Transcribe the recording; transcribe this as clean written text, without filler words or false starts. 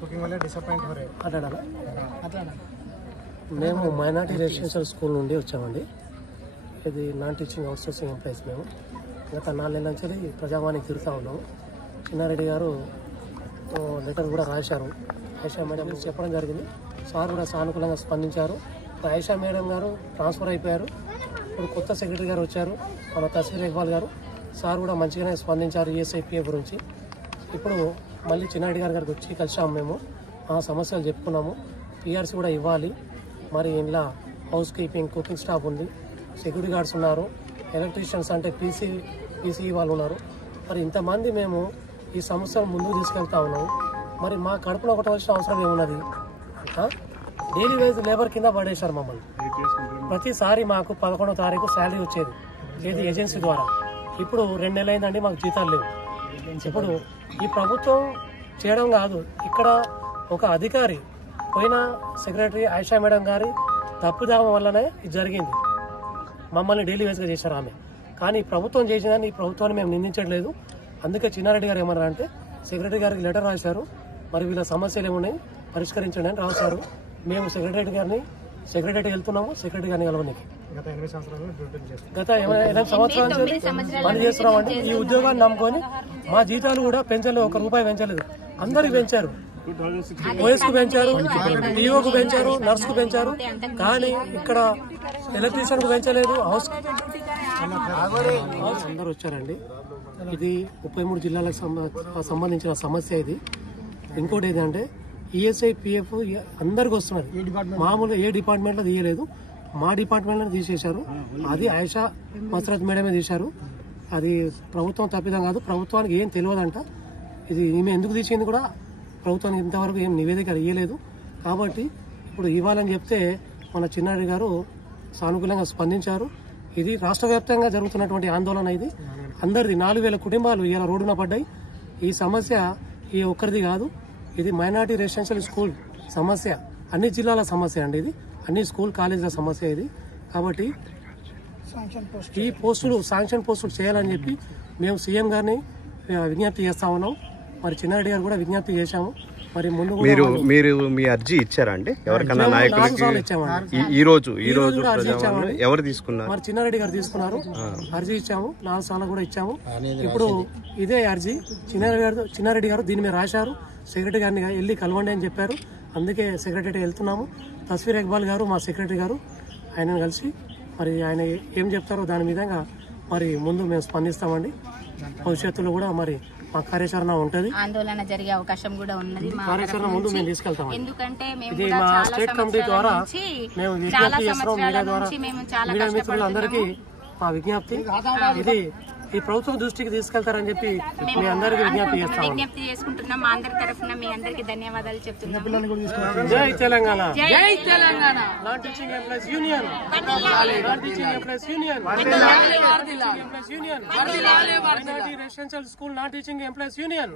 Cooking वाले disappoint हो रहे हैं। మేము మైనార్టీ రెసిడెన్షియల్ స్కూల్ నుండి వచ్చామండి. ఇది నాన్ టీచింగ్ అవుట్సోర్సింగ్ ఎంప్లాయీస్. మేము గత 4 నెలల నుంచి ప్రజావాణికి తిరుగుతూ ఉన్నాము. చిన్నారెడ్డి గారు లెటర్ కూడా రాశారు. ఆయిషా మేడం చెప్పడం జరిగింది. సార్ కూడా సానుకూలంగా స్పందించారు. ఆయిషా మేడం గారు ట్రాన్స్ఫర్ అయిపోయారు. ఇప్పుడు కొత్త సెక్రటరీ గారు వచ్చారు, మన తస్వీర్ ఇక్బాల్ గారు. సార్ కూడా మంచిగానే స్పందించారు ESIPF గురించి. ఇప్పుడు మళ్ళీ చిన్నారెడ్డి గారికి వచ్చి కలిసాము. మేము ఆ సమస్యలు చెప్పుకున్నాము. PRC కూడా ఇవ్వాలి. మరి ఇంట్లో హౌస్ కీపింగ్, కుకింగ్ స్టాఫ్ ఉంది, సెక్యూరిటీ గార్డ్స్ ఉన్నారు, ఎలక్ట్రీషియన్స్ అంటే PCE వాళ్ళు ఉన్నారు. మరి ఇంతమంది మేము ఈ సమస్యను ముందుకు తీసుకెళ్తా ఉన్నాము. మరి మా కడుపులో కొట్టవలసిన అవసరం ఏమున్నది? డైలీ వేజ్ లేబర్ కింద పడేశారు మమ్మల్ని. ప్రతిసారి మాకు 11వ తారీఖు శాలరీ వచ్చేది, ఏది ఏజెన్సీ ద్వారా. ఇప్పుడు 2 నెలలు అయిందండి, మాకు జీతాలు లేవు. ఇప్పుడు ఈ ప్రభుత్వం చేయడం కాదు, ఇక్కడ ఒక అధికారి పోయిన సెక్రటరీ ఆయిషా మేడం గారి తప్పుదామ వల్లనే ఇది జరిగింది. మమ్మల్ని డైలీ వేస్గా చేశారు ఆమె. కానీ ప్రభుత్వం చేసిందని ఈ ప్రభుత్వాన్ని మేము నిందించట్లేదు. అందుకే చిన్నారెడ్డి గారు ఏమన్నారు అంటే, సెక్రటరీ గారికి లెటర్ రాశారు, మరి వీళ్ళ సమస్యలు ఏమున్నాయి పరిష్కరించండి అని రాశారు. మేము సెక్రటరీ వెళ్తున్నాము, సెక్రటరీ గారిని కలవనికి. గత 8 సంవత్సరాల నుంచి పని చేస్తున్నామండి. ఈ ఉద్యోగాన్ని నమ్ముకొని మా జీతాలు కూడా పెంచలేదు, ₹1 పెంచలేదు. అందరికి పెంచారు, ఓఎస్కు పెంచారు, DOకు పెంచారు, నర్సుకు పెంచారు. కానీ ఇక్కడ ఎలక్ట్రీషియన్ కు పెంచలేదు. హౌస్ అందరు వచ్చారండి. ఇది 33 జిల్లాలకు సంబంధించిన సమస్య ఇది. ఇంకోటి ఏంటంటే ESIPF అందరికి వస్తున్నది. మామూలుగా ఏ డిపార్ట్మెంట్లో తీయలేదు, మా డిపార్ట్మెంట్లో తీసేశారు. అది ఆయిషా మసరత్ మేడమే తీశారు. అది ప్రభుత్వం తప్పిదం కాదు, ప్రభుత్వానికి ఏం తెలియదంట. ఇది ఈమె ఎందుకు తీసింది కూడా ప్రభుత్వానికి ఇంతవరకు ఏం నివేదిక ఇవ్వలేదు. కాబట్టి ఇప్పుడు ఇవ్వాలని చెప్తే మన చిన్నారెడ్డి గారు సానుకూలంగా స్పందించారు. ఇది రాష్ట్ర వ్యాప్తంగా జరుగుతున్నటువంటి ఆందోళన. ఇది అందరిది. 4000 కుటుంబాలు ఇలా రోడ్డున పడ్డాయి. ఈ సమస్య ఈ ఒక్కరిది కాదు, ఇది మైనార్టీ రెసిడెన్షియల్ స్కూల్ సమస్య, అన్ని జిల్లాల సమస్య అండి. ఇది అన్ని స్కూల్ కాలేజీల సమస్య ఇది. కాబట్టి ఈ పోస్టులు శాంక్షన్ పోస్టులు చేయాలని చెప్పి మేము సీఎం గారిని విజ్ఞప్తి చేస్తా ఉన్నాం. మరి చిన్నారెడ్డి గారు కూడా విజ్ఞప్తి చేశాము. మరి ముందు మీరు మీ అర్జీ ఇచ్చారా అండి ఎవరికన్నా నాయకులకి? ఈ రోజు ఎవరు తీసుకున్నారు? మరి చిన్నారెడ్డి గారు తీసుకున్నారు. అర్జీ ఇచ్చాము, 4 సార్లు కూడా ఇచ్చాము. ఇప్పుడు ఇదే అర్జీ చిన్నారెడ్డి గారు దీని మీద రాశారు. సెక్రటరీ గారిని వెళ్ళి కలవండి అని చెప్పారు. అందుకే సెక్రటరీ వెళ్తున్నాము. తస్వీర్ ఇక్బాల్ గారు మా సెక్రటరీ గారు, ఆయనను కలిసి మరి ఆయన ఏం చెప్తారో దాని విధంగా మరి ముందు మేము స్పందిస్తామండి. భవిష్యత్తులో కూడా మరి మా కార్యాచరణ ఉంటది. ఆందోళన జరిగే అవకాశం కూడా ఉన్నది. కార్యాచరణ ముందు మేము తీసుకెళ్తాం. ఎందుకంటే ఇది మా స్టేట్ కమిటీ ద్వారా మేము విజ్ఞప్తి చేస్తున్నాం. మీడియా ద్వారా మీడియా మిత్రులందరికీ మా విజ్ఞప్తి ఇది ఈ ప్రభుత్వం దృష్టికి తీసుకెళ్తారని చెప్పి మీ అందరికీ విజ్ఞప్తి చేసుకుంటున్నాం. మా అందరి తరఫున మీ అందరికీ ధన్యవాదాలు చెప్తున్నాం. జై తెలంగాణ, జై Telangana. Non teaching employees union, non teaching employees union, minority residential school non teaching employees union.